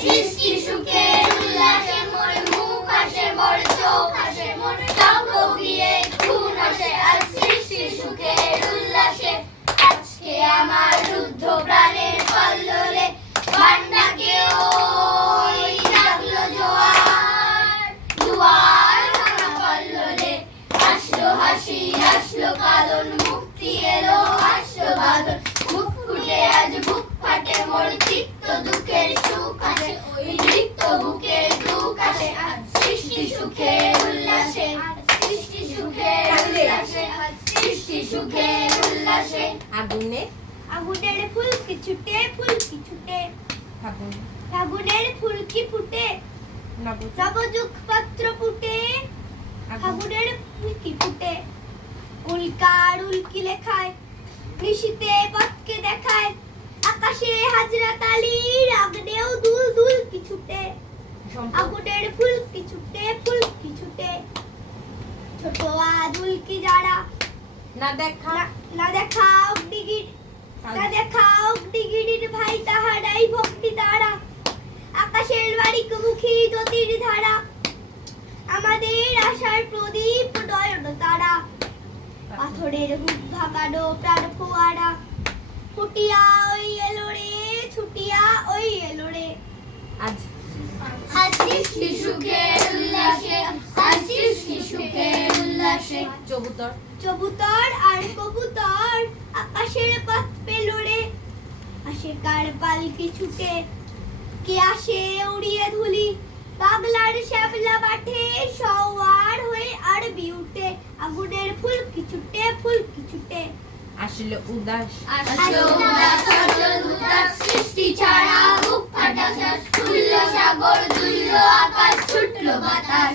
সৃষ্টি সুখের উল্লাসে মোর মুখ হাসে, মোর চোখ হাসে, মোর টক দিয়ে খুন হাসে। আজ সৃষ্টি সুখের উল্লাসে আজকে আমার রুদ্ধ প্রাণের কল্লোলে ভান্ডাকে ওই ডাকলো জোয়ার, দুয়ার ভাঙা কল্লোলে আসলো হাসি, আসলো কাঁদন, মুক্তি এলো, আসলো বাঁধন। মুখ ফুটে আজ বুক ফাটে, মোর চিত্ত দুঃখের সুখ আসে, ওই নিত্য বুকের দুঃখ আসে। আজ সৃষ্টি সুখের উল্লাসে, সৃষ্টি সুখের উল্লাসে, সৃষ্টি সুখের উল্লাসে। আগুনে আগুনের ফুলকি ছুটে, ফুলকি ছুটে, ফাগুন ফাগুনের ফুলকি ফুটে, নবযুগ পত্র ফুটে, ফাগুনের ফুলকি ফুটে। উল্কার উল্কি লেখায়, নিশীতে পথকে দেখায়, আকাশে হাজরা তালির, আগ্নেয় দুল দুল কি ছুটে। আগুনের ফুলকি ছুটে, ফুলকি ছুটে, ছোট আজ উল্কি যারা না দেখা না দেখা অগ্নিগির, না দেখা অগ্নিগিরির ভাই তাহারাই ভক্তি তারা। আকাশের বারিক মুখী জ্যোতির ধারা, আমাদের আশার প্রদীপ নয়ন তারা। পাথরের বুক ভাগানো প্রাণ ফোয়ারা, ফুটিয়া ওই এলো রে, ছুটিয়া ওই এলো রে। আজ আজ সৃষ্টি সুখের উল্লাসে, আজ সৃষ্টি সুখের উল্লাসে। চবুতর কবুতর আর কবুতর আকাশের পথ পেল রে, আসে কার পালকি ছুটে, কে আসে উড়িয়ে ধুলি, পাগলার শ্যাবলা মাঠে সওয়ার হয়ে আরবি উঠে। আগুনের ফুলকি ছুটে, ফুলকি ছুটে, আসলে উদাস আসলো উদাস, আসলো উদাস। সৃষ্টি ছাড়া বুক ফাটা শ্বাস, খুলল সাগর, দুলল আকাশ, ছুটলো বাতাস।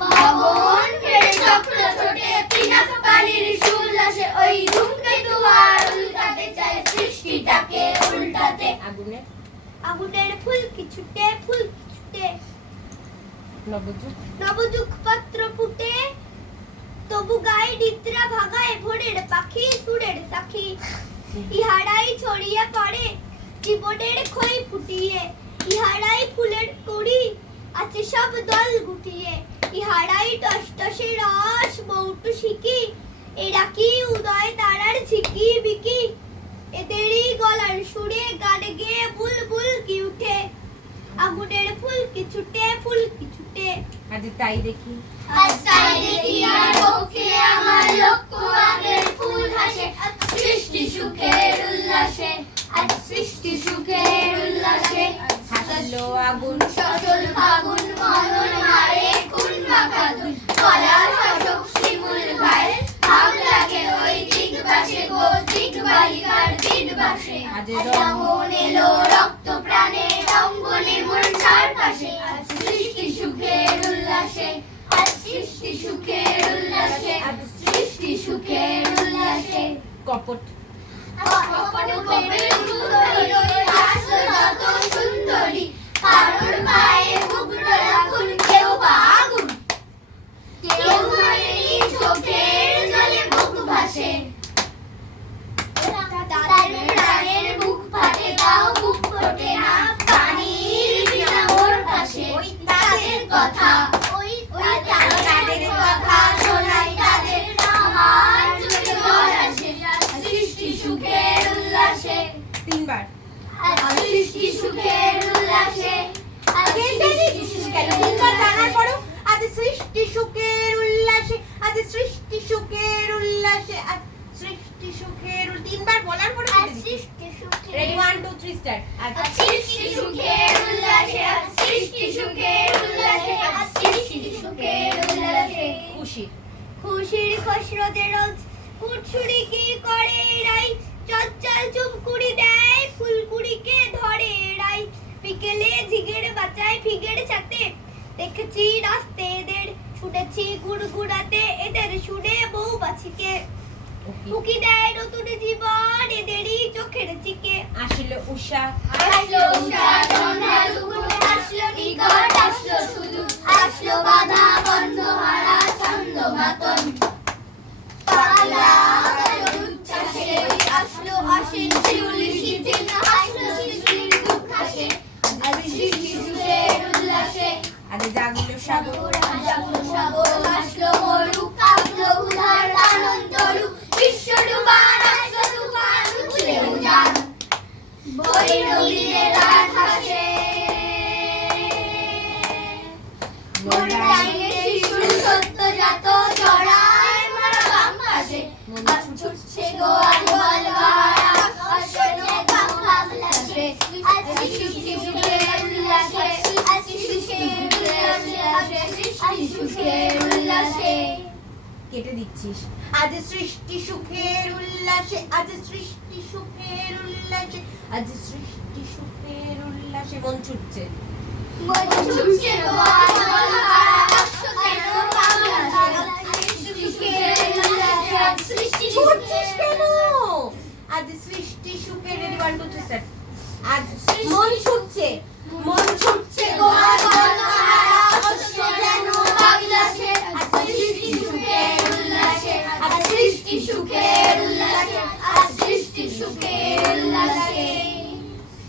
পবন ফেরে চক্র ছোটে, পিনাক পানির উল্লাসে, ওই ধূমকেতু আর উল্টাতে চায় সৃষ্টিটাকে উল্টাতে। আগুনে আগুনের ফুলকি ছুটে, ফুলকি ছুটে, নবযুগ নবযুগ পত্র ফুটে, তবু গায়ে নিদ্রা ভাগায় ভোরের পাখি, সুরের সাক্ষী। ইহারাই ছড়িয়ে পড়ে জীবনের খই ফুটিয়ে, ইহারাই ফুলের কুড়ি আছে সব দল গুটিয়ে। ইহারাই টসটসে রস মৌটু শিকি, এরা কি উদয় তারার ঝিকি বিকি। এদেরই গলার সুরে গান গেয়ে বুলবুল কি উঠে। আগুনের ফুলকি ছুটে, ফুলকি ছুটে, আজ তাই দেখি আজ তাই দেখি আর বক্ষে আমার লক্ষ্য আগের ফুল হাসে। আজ সৃষ্টি সুখের উল্লাসে, আজ সৃষ্টি সুখের উল্লাসে। হাসলো আগুন সজল ফাগুন মনন মারে কোন মাখাতুন, কলা শাসক শিমুল গায়ে ভাব লাগে ওই দিক বাসে গো, দিক বালিকার দিক বাসে। আজ রঙন এলো রক্ত প্রাণে, রঙ্গনে মন চারপাশে। আজ সৃষ্টি সুখের উল্লাসে, আজ সৃষ্টি সুখের উল্লাসে, আজ সৃষ্টি সুখের উল্লাসে। কপট কপট কপের সুন্দরী, আসলো যত সুন্দরী, কারোর পায়ে মুগ্ধ রাখুন কেউ বা আগুন, কেউ মারেনি চোখের জলে বুক ভাসে। তাদের প্রাণের বুক ফাটে, তাও বুক ফোটে না, পানির বিনা মোর পাশে। তাদের কথা, ওই তাদের কথা শোনাই, তাদের আমার চোখে জল আসে। আজ সৃষ্টি সুখের উল্লাসে, তিনবার আজ সৃষ্টি সুখের উল্লাসে, আজ সৃষ্টি সুখের তিনবার জানার উল্লাসে। পরও আজ সৃষ্টি সুখের উল্লাসে, আজ সৃষ্টি সুখের উল্লাসে, আজ সৃষ্টি সুখের তিনবার বলার পরে আজ সৃষ্টি সুখের, রেডি 1 2 3 স্টার্ট। আজ সৃষ্টি সুখের উল্লাসে, আজ সৃষ্টি সুখের উল্লাসে, আজ সৃষ্টি সুখের উল্লাসে। খুশি খুশির খসরতে রোজ কুটছুরি কি করে রাই, চঞ্চল চুমকুড়ি দেয় ফুলকুড়িকে ধরে রাই। বিকেলে ঝিগের বাঁচায় ফিগের সাথে, দেখেছি রাস্তে এদের, শুনেছি গুড়গুড়াতে এদের, শুনে বউ বাছিকে উকি দেয় নতুন জীবন এদেরই চোখের চিকে। আসলে উষা আসলো উষা সন্ধ্যা দুপুর, আসলো নিকট, আসলো শুধু, আসলো বাধা বন্ধ হারা ছন্দ মাতন। পাগলা গাজন উচ্ছ্বাসে, আসলো অসীম শিউলি শিথিল, আসলো শিশির দুঃখ আসে। আজ জাগলো সাগর জাগলো সাগর হাসলো মরু কাঁপলো উদার আনন্দরু বিশ্ব ডুবার আসলো তুফান উছলে উজান বৈরবীদের রাত হাসে মনটাইনে শিশুর সত্যজাত জড়ায় মারা বাম পাশে আজ ছুটছে গো আজ বলগার আকাশে নৌকা ভাবলাছে আজ সৃষ্টি সুখের উল্লাসে আজ সৃষ্টি সুখের উল্লাসে কেটে দিচ্ছিস আজ সৃষ্টি সুখের উল্লাসে আজ সৃষ্টি সুখের উল্লাসে আজ সৃষ্টি সুখের উল্লাসে মন ছুটছে মন ছুটছে গো আজ বলগার আকাশে নৌকা ভাবলাছে সুখের উল্লাসে আজ সৃষ্টি ছুটছিস কেন আজ সৃষ্টি সুখের রেডি 1 2 3 স্টার্ট আজ মন ছুটছে গো আজ বলগার আকাশে যেন বাগলাছে আজ সৃষ্টি সুখের উল্লাসে আজ সৃষ্টি সুখের উল্লাসে আজ সৃষ্টি সুখের উল্লাসে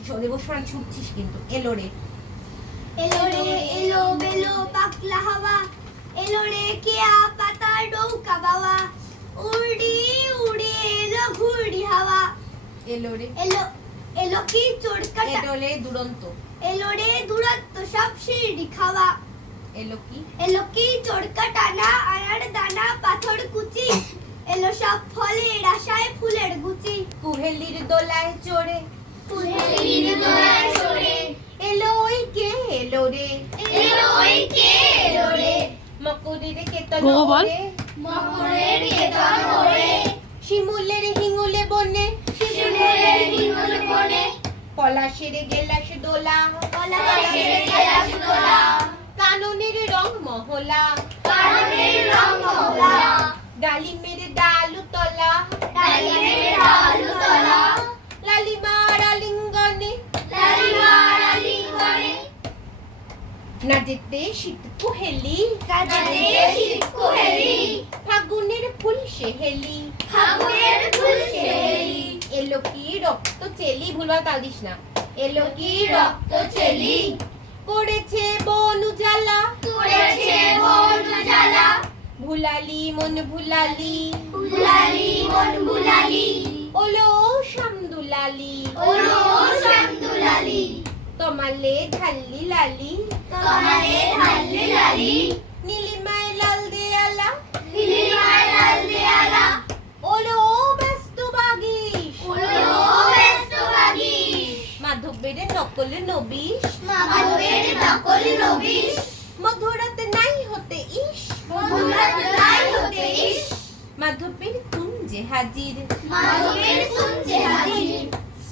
চলে বসবান ছুটছিস কিন্তু এলো রে এলো রে এলো বেলো পাকলা হাওয়া এলো রে কেয়া পাতা নৌকা বাওয়া উড়ি উড়ি এলো ঘুড়ি হাওয়া এলো রে এলো এলো কি চোরকাটা এলো রে দুরন্ত এলো রে দুরাত্ম সব শিরডি খাওয়া এলো কি এলো কি চোরকা টানা আনার দানা পাথর কুচি এলো সব ফলের আশায় ফুলের গুচি কুহেলির দোলায় চড়ে কুহেলির দোলায় চড়ে এলো ওই কে এলো রে এলো ওই কে এলো রে মকরের কেতন গো বল। ওরে মকরের কেতন ওরে শিমুলের হিঙুলে বনে শিশুদের হিঙ্গল বনে পলাশের গেলাস দোলা পলাশের গেলাস দোলা কাননের রং মহলা কারণের রং মহলা ডালিমের ডালু তলা ডালিমের ডালু তলা লালিমার আলিঙ্গনে লালিমার আলিঙ্গনে না যেতে শীত কুহেলি কাজে শীত কুহেলি ফাগুনের ফুল সেহেলি ফাগুনের ফুল শেলি এলো কি রক্ত চেলি ভুলবার তাল দিস না এলো কি রক্ত চেলি করেছে বন উজালা করেছে মন জ্বালা ভুলালি মন ভুলালি ভুলালি মন ভুলালি ওলো শামদুলালি ওলো শামদুলালি তোমালে ঢাল্লি লালি তোমারে ঢাললি লালি নীলিমায় লাল দেয়ালা নীলিমায় লাল দেয়ালা ওলো ব্যস্ত বাগিস ওলো ব্যস্ত বাগিস মাধবের নকল নবিশ মাধবের নকল নবিশ মধুরাতে নাই হতে ইস মধুরাত নাই হতে ইস মাধবের কুঞ্জে হাজির মাধবের কুঞ্জে হাজির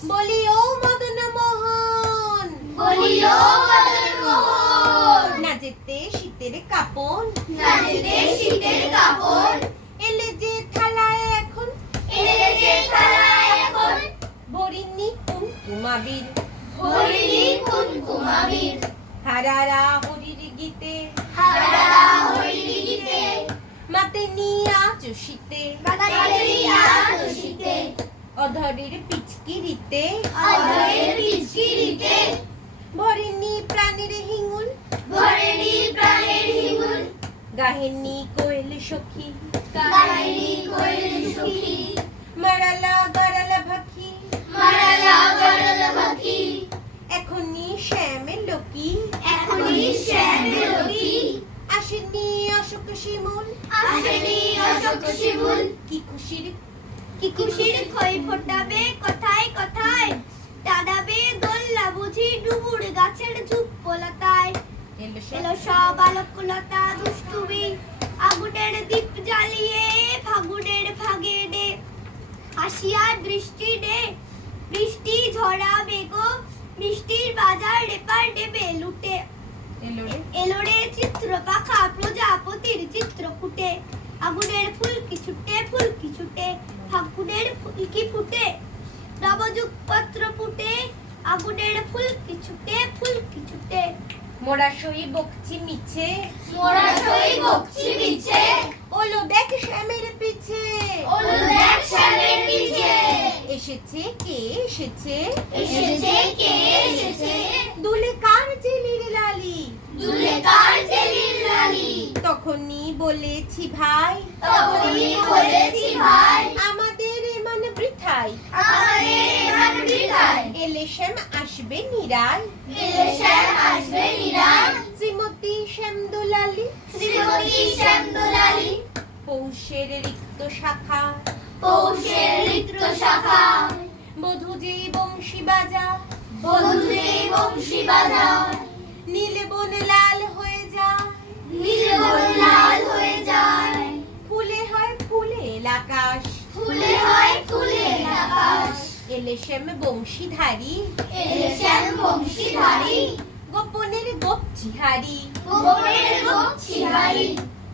বলি ও মদন মোহন বলিও মদন মোহন না যেতে শীতের কাপন নাচতে শীতের কাপড় এলে যে থালায় এখন এলে যে থালায় এখন ভরিনি কুমকুমাবির হরিণী কুমকুমাবীর হারারা হরির গীতে হারারা হরিণী গীতে মাতে নিয়া চষিতে কাটারিয়া দোষিতে অধরের পিচকিরিতে অধরের পিচকিরিতে ভরিনি প্রাণের হিঙুল ভরেনি প্রাণের হিঙ্গুল গাহেনি কোয়েল সখী গাহিনী কইল সুখী মারালা গরালা ভাখি মারালা গরল পাখি এখনি শ্যামে লোকি এখনই শ্যামের লোকি আসেনি অশোক শিমুল আসেনি অশোক শিমুল কি খুশির কি খুশির খই ফোটাবে কথায় কথায় দাদাবে দোল্লা বুঝি ডুবুর গাছের ঝুপ্পলতায় এলো এলো সব আলোকলতা দুষ্টুমি আগুনের দীপ জ্বালিয়ে ফাগুনের ভাগে নে আসিয়া দৃষ্টি নে বৃষ্টি ঝরা বেগো বৃষ্টির বাজার রেপার নেবে লুটে এলো রে এলো রে চিত্র পাখা প্রজাপতির চিত্র ফুটে আগুনের ফুলকি ছুটে ফাগুনের ফুলকি ফুটে নবযুগ পত্র ফুটে আগুনের ফুলকি ছুটে মোরা সই বকছি মিছে মোরা সই বকছি মিছে ওলো দেখ শ্যামের পিছে ওলো দেখ শ্যামের পিছে এসেছে কে এসেছে এসেছে কে এসেছে দুলে কার জেলির লালি দুলে কার তখনই বলেছি ভাই, তখনই বলেছি ভাই, আমাদের এমান বৃথায়, আমাদের এমান বৃথায়, এলে শ্যাম আসবে নিরায়, এলে শ্যাম আসবে নিরায়, শ্রীমতী শ্যাম দুলালী, শ্রীমতী শ্যাম দুলালী, পৌষের রিক্ত শাখা, পৌষের রিক্ত শাখা, বধূ যে বংশী বাজায়, বন্ধুরে বংশী বাজায়, নীল বন লাল হয়ে যায়, নীলবন লাল হয়ে যায়, ফুলে হয় ফুলেল আকাশ, ফুলে হয় ফুলের আকাশ, এলে শ্যাম বংশীধারী, এলে শ্যাম বংশীধারী, গোপনের গোপচিহারি, গোপনের গোপচিহারি,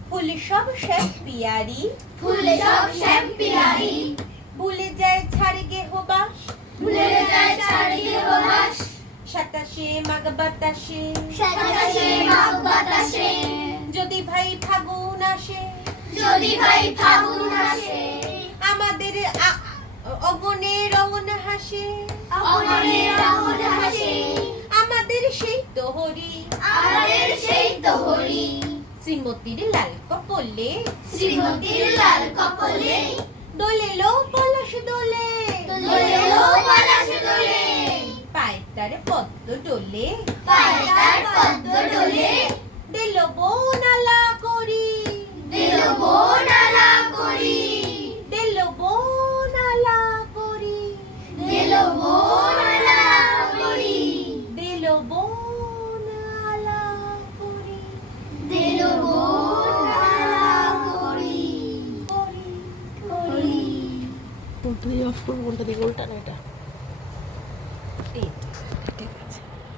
ফুল সব শ্যাম পিয়ারি, ফুলে সব শ্যাম পিয়ারি, ভুলে যায় ছাড় গেহবাস, ভুলে যায় ছাড়িয়ে বাস, সাতাশে মাঘ বাতাসে, সাতাশে মাঘ বাতাসে, যদি ভাই ফাগুন আসে, যদি ভাই ফাগুন আসে, আমাদের অগনে রঙন হাসে, অমরে রঙন হাসে, আমাদের সেই তো হরি, আমাদের সেই তো হরি, শ্রীমতীর লাল কপলে, শ্রীমতীর লাল কপলে, দোলে লো পলাশ দোলে, দোলে লো পলাশ দোলে, পায়ে তার পদ্ম ডোলে, পায়ে তার পদ্ম ডোলে, দিল বনালা করি, দিল বোন